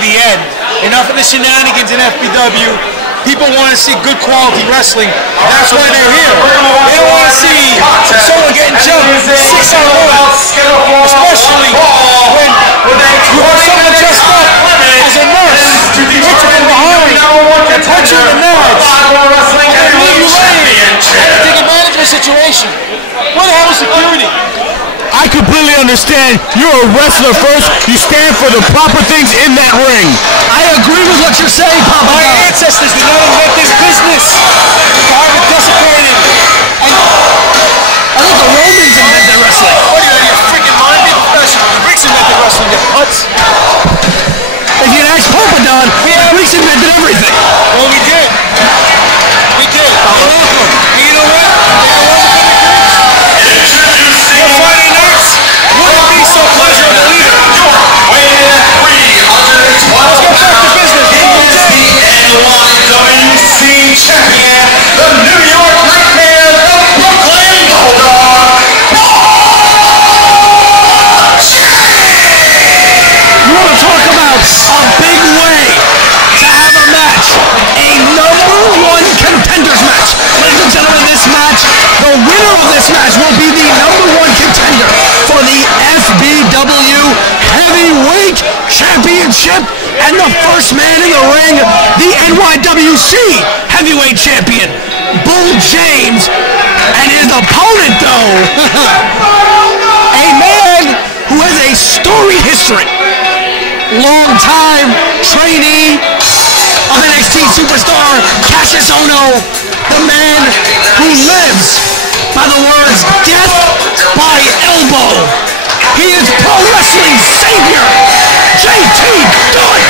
the end. Enough of the shenanigans in FBW. People want to see good quality wrestling. That's why they're here. They don't want to see someone getting jumped 6 on 1, especially when you have someone dressed up as a nurse. You hit you from behind, and punch you in the nuts, and leave you laying, and take advantage of a situation. Where the hell is security? I completely understand. You're a wrestler first. You stand for the proper things in that ring. I agree with what you're saying, Papa. My ancestors did not invent this business to have it desecrated. I think the Romans invented wrestling. What are you, out of your freaking mind? The Greeks invented wrestling. The putts. If you'd ask Papa Dunn, the Greeks invented everything. Well, we did. We did. You're welcome. And you know what? Friday nights wouldn't be so pleasurable either. Weighing in at 312 pounds, he is the NYWC champion, the New York Nightmare, the Brooklyn Bulldog. You want to talk about a big way to have a match, a #1 contenders match. Ladies and gentlemen, this match, the winner of this match will be the #1 contender for the FBW Heavyweight Championship, and the first man in the ring, the NYWC Heavyweight Champion, Bull James, and his opponent, though, a man who has a storied history, long-time trainee of NXT superstar Cassius Ohno, the man who lives by the words death by elbow. He is pro wrestling savior, JT Dunn.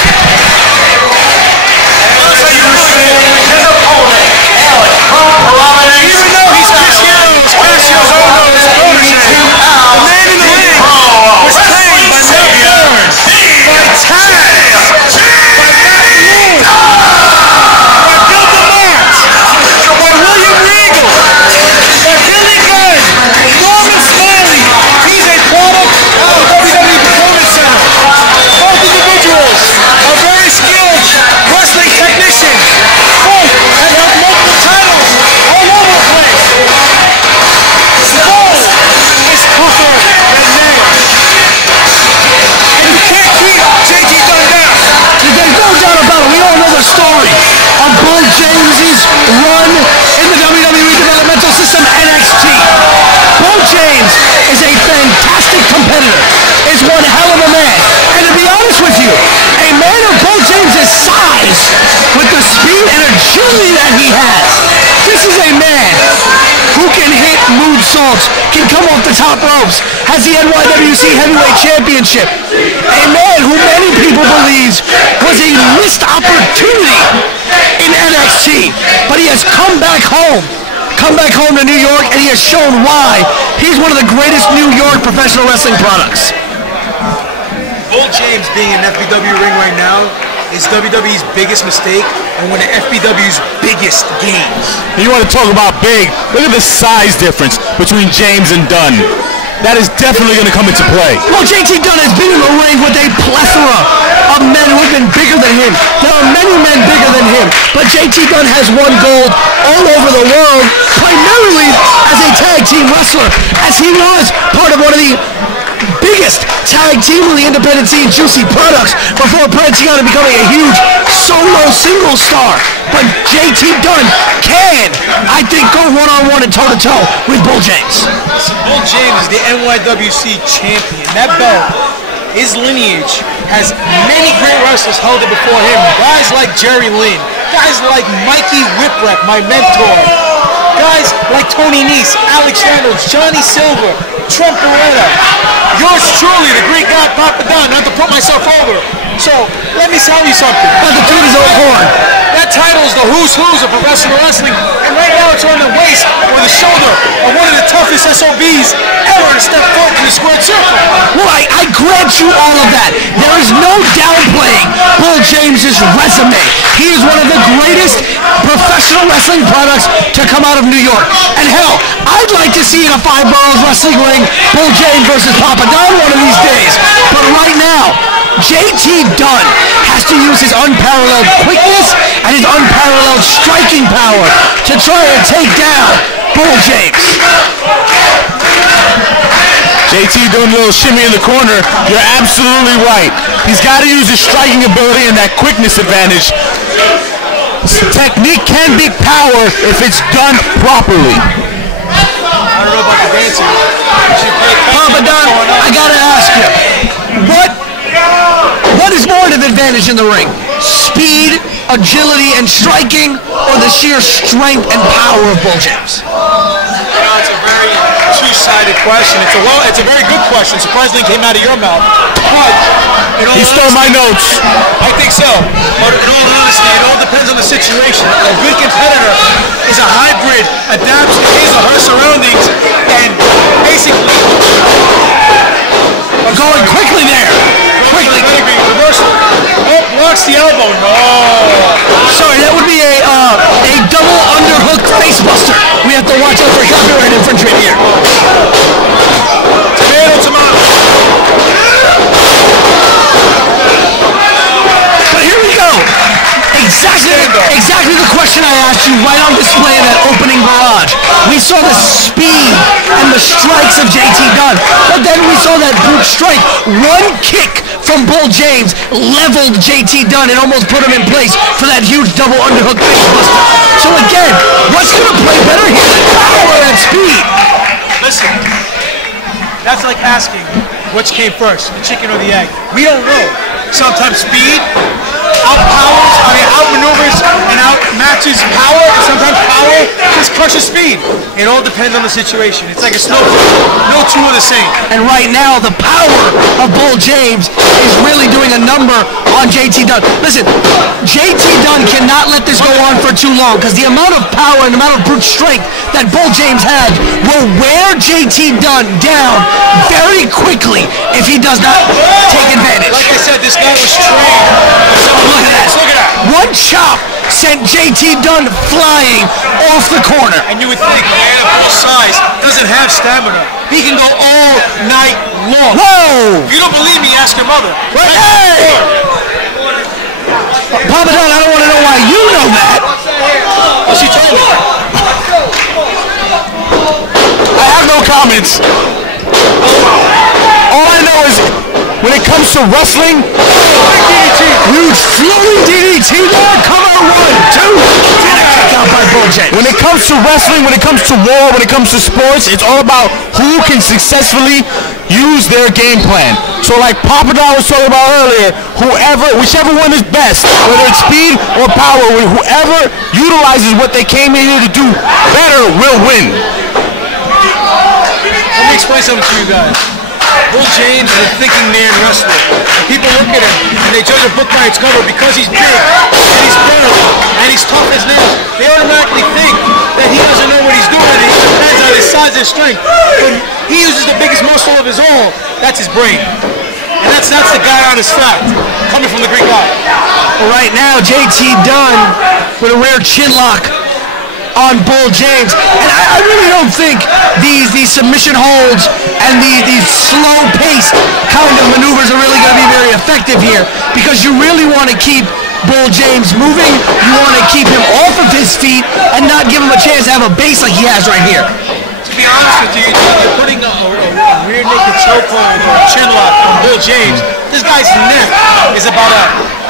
Even though he's Cassius Ohno's protege, the man in the ring was trained by Matt Barnes, by Taz, by Matt Moon, by Bill DeMarch, by William Regal, by Billy Gunn, Norman Smiley. He's a product of the WWE Performance Center. Both individuals are very skilled wrestling technicians. Both have held multiple titles all over the place. Bull is tougher than nails. And you can't keep JT Dunn down. There's no doubt about it. We all know the story of Bull James's run in the WWE developmental system, NXT. Bull James is a fantastic competitor, is one hell of a man. And to be honest with you, a man of Bull James's size, with the speed and agility that he has, this is a man who can hit moonsaults, can come off the top ropes, has the NYWC Heavyweight Championship. A man who many people believe was a missed opportunity in NXT, but he has come back home to New York, and he has shown why he's one of the greatest New York professional wrestling products. Bull James being in FBW ring right now is WWE's biggest mistake and one of FBW's biggest gains. You want to talk about big? Look at the size difference between James and Dunn. That is definitely going to come into play. Well, JT Dunn has been in the ring with a plethora of men who have been bigger than him. There are many men bigger than him, but JT Dunn has won gold all over the world, primarily as a tag team wrestler, as he was part of one of the biggest tag team in the independent scene, Juicy Products, before branching out and becoming a huge solo single star. But JT Dunn can, I think, go one-on-one and toe-to-toe with Bull James. Bull James is the NYWC champion. That belt, his lineage, has many great wrestlers held it before him. Guys like Jerry Lynn, guys like Mikey Whipwreck, my mentor, guys like Tony Nese, Alex Reynolds, Johnny Silver, Trump Beretta. Yours truly, the Greek god Papa Dunn, not to put myself over. So, let me tell you something. But the dude is old horn. That title is the who's who's of professional wrestling, and right now it's on the waist or the shoulder of one of the toughest SOBs ever to step foot in the squared circle. Well, I grant you all of that. There is no downplaying Bull James's resume. He is one of the greatest professional wrestling products to come out of New York. And hell, I'd like to see in a 5 Boroughs wrestling ring Bull James versus Papa Dunn one of these days. But right now, JT Dunn has use his unparalleled quickness and his unparalleled striking power to try and take down Bull James. JT doing a little shimmy in the corner. You're absolutely right. He's got to use his striking ability and that quickness advantage. Technique can beat power if it's done properly. I don't know about the dancing. Papa Dunn, I gotta ask you, what is more of an advantage in the ring? Speed, agility, and striking, or the sheer strength and power of Bull James? You know, it's a very two-sided question. It's a very good question. Surprisingly, it came out of your mouth. But He stole my notes. I think so. But in all honesty, it all depends on the situation. A good competitor is a hybrid, adapts to his or her surroundings, and basically Going quickly there. Quickly. Reversal. Oh, blocks the elbow. No. Sorry, that would be a double underhook face buster. We have to watch out for copyright infringement here. Tomato. But here we go. Exactly the question I asked you right on display in that opening barrage. We saw the speed and the strikes of JT Dunn, but then we saw that brute strike. One kick from Bull James leveled JT Dunn and almost put him in place for that huge double underhook face buster. So again, what's going to play better here than power and speed? Listen, that's like asking which came first, the chicken or the egg. We don't know. Sometimes speed outmaneuvers and outmatches power, and sometimes power just crushes speed. It all depends on the situation. It's like a snowball. No two are the same. And right now, the power of Bull James is really doing a number on JT Dunn. Listen, JT Dunn cannot let this go on for too long, because the amount of power and the amount of brute strength that Bull James has will wear JT Dunn down very quickly if he does not take advantage. Like I said, this guy was trained. Look at that. Look at that. One chop sent JT Dunn flying off the corner. And you would think a man of Bull's size doesn't have stamina. He can go all night long. Whoa! If you don't believe me, ask your mother. Right. Hey! Papa Dunn, I don't want to know why you know that. Well, she told me. I have no comments. All I know is when it comes to wrestling, Huge floating DDT there. Come on, 1, 2. Kicked out by Bull James. when it comes to wrestling, when it comes to war, when it comes to sports, it's all about who can successfully use their game plan. So like Papa Dunn was talking about earlier, whichever one is best, whether it's speed or power, whoever utilizes what they came in here to do better will win. Let me explain something to you guys. Bull James is a thinking man wrestler. And people look at him and they judge a book by its cover because he's big and he's burly and he's tough as nails. They automatically think that he doesn't know what he's doing and he depends on his size and strength. But he uses the biggest muscle of his all. That's his brain. And that's the guy on his fact, coming from the Greek god. Well, right now, JT Dunn with a rare chin lock on Bull James, and I really don't think these submission holds and these slow-paced kind of maneuvers are really going to be very effective here, because you really want to keep Bull James moving. You want to keep him off of his feet and not give him a chance to have a base like he has right here. To be honest with you, you're putting a rear naked chokehold or a chin lock on Bull James. This guy's neck is about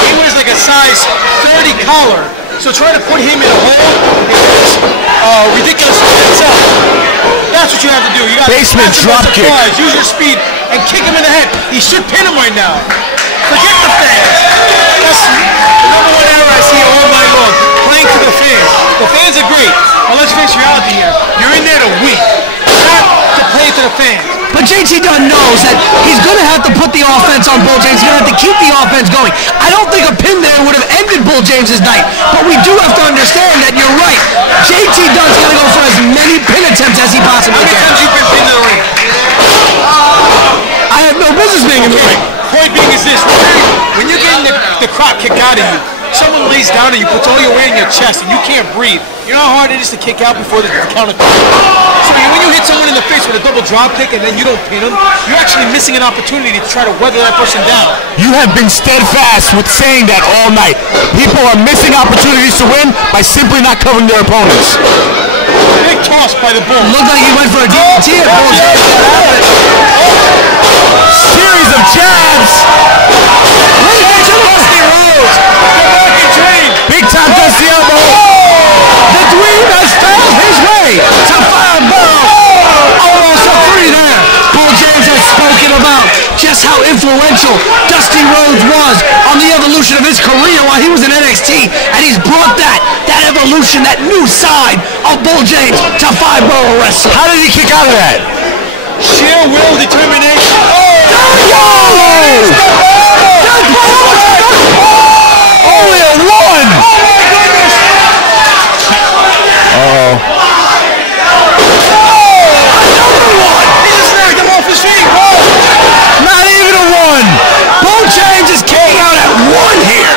he wears like a size 30 collar. So try to put him in a hole is ridiculous in itself. That's what you have to do. You got basement drop kick. Use your speed and kick him in the head. He should pin him right now. Forget the fans. That's the number one error I see all night long. Playing to the fans. The fans are great. Well, let's face reality here. You're in there to win, not to play to the fans. But JT Dunn knows that he's going to have to put the offense on Bull James. He's going to have to keep the offense going. I don't think a pin there would have ended Bull James' night. But we do have to understand that you're right. JT Dunn's got to go for as many pin attempts as he possibly How many can. times you've been pinned in the ring? I have no business being in the ring. Point being is this: when you're getting the crap kick out of you. Someone lays down and you puts all your weight in your chest and you can't breathe. You know how hard it is to kick out before the count of 3? So when you hit someone in the face with a double drop kick and then you don't pin them, you're actually missing an opportunity to try to weather that person down. You have been steadfast with saying that all night. People are missing opportunities to win by simply not covering their opponents. Big toss by the Bull. Looked like he went for a DDT. Series of jabs. Dusty Rhodes, the American Dream. Big time Dusty elbow. The Dream has found his way to 5 Borough. Almost a 3 there. Bull James has spoken about just how influential Dusty Rhodes was on the evolution of his career while he was in NXT, and he's brought that evolution, that new side of Bull James to 5 Borough Wrestling. How did he kick out of that? Sheer will, determination. Only a 1! Uh-oh. Another 1! He just knocked him off his feet. Not even a 1! Bull James is kicking out at 1 here.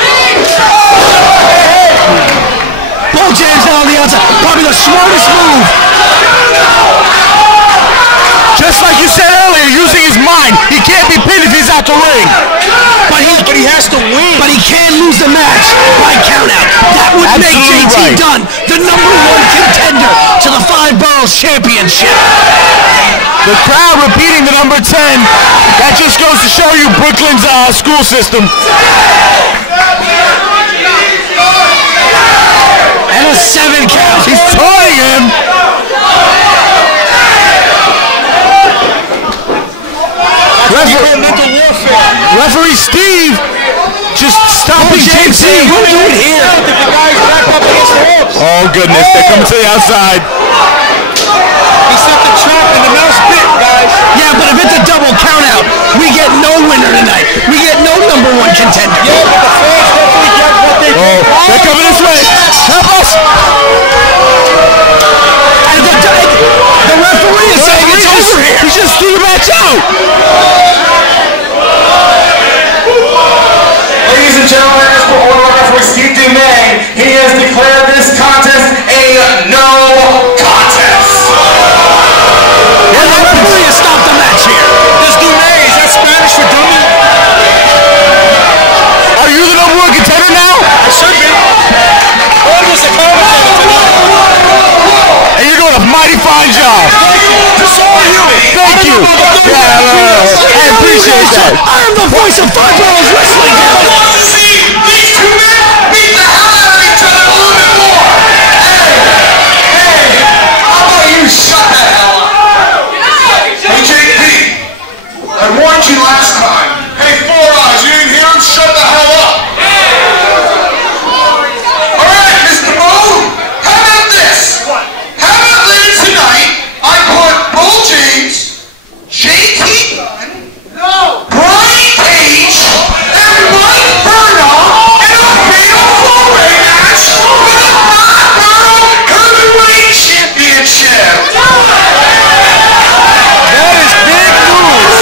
Bull James down on the outside. Probably the smartest move. Just like you said earlier, using his mind. He can't be pinned if he's out the ring. But he has to win. But he can lose the match by countout. That would Absolutely make JT right. Dunn the #1 contender to the 5 Boroughs Championship. The crowd repeating the number 10. That just goes to show you Brooklyn's school system. And a 7 count. He's taunting him. Referee Steve just stopping JT. What are we doing here? Oh goodness, they're coming to the outside. He set the trap and the mouse bit, guys. Yeah, but if it's a double countout, we get no winner tonight. We get no #1 contender. Yeah, but the fans definitely get what they Oh, they're coming this way. Help us! And the referee is saying it's over here. He just threw the match out. Ladies and gentlemen, as per order of referee Steve Dunn, he has declared this contest a no contest. And the referee has stopped the match here. This Dunn, is that Spanish for dummy? Are you the #1 contender now? I should be. Or just a commentator tonight. And you're doing a mighty fine job. Thank you. I appreciate that. I am the voice of 5 Boroughs Wrestling. Want to see these two men beat the hell out of each other a little bit more? Hey, how about you shut the hell up? Hey, JP, I warned you last time. Hey, 4 Eyes, you didn't hear him? Shut the hell up. All right, Mr. Boone, how about this? How about later tonight, I put Bull James, JT Dunn, Brian Cage, and Mike Burnham in a fatal 4-way match for the 5 Borough Heavyweight Championship. That is big news.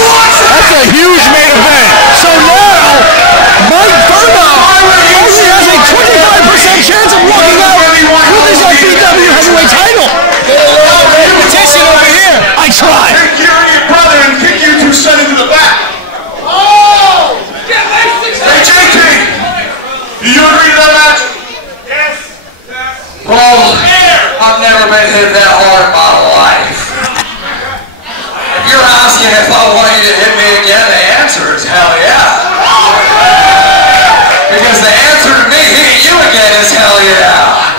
That's a huge main event. So now, Mike Burnham only has a 25% chance of walking out with his FBW heavyweight title. Competition over here. I tried. Take care of your brother and kick you two sons into the back. Hey, JT, do you agree to that match? Yes. Well, I've never been hit that hard in my life. If you're asking if I want you to hit me again, the answer is hell yeah. Because the answer to me hitting you again is hell yeah.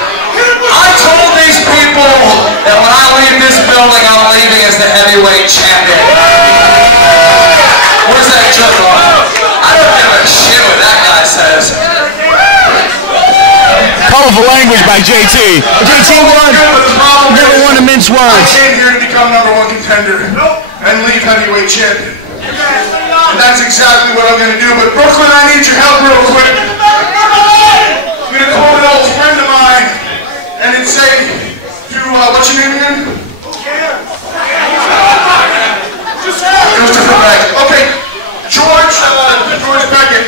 I told these people that when I leave this building, I'm leaving as the heavyweight champion. Where's that jerk on? I don't give a shit what that guy says. Colorful language by JT. JT won. Never want to mince I words. came here to become #1 contender and leave heavyweight champion. And that's exactly what I'm going to do. But Brooklyn, I need your help real quick. I'm going to call an old friend of mine and then say to, what's your name again? Christopher Beckett. Okay, George Beckett.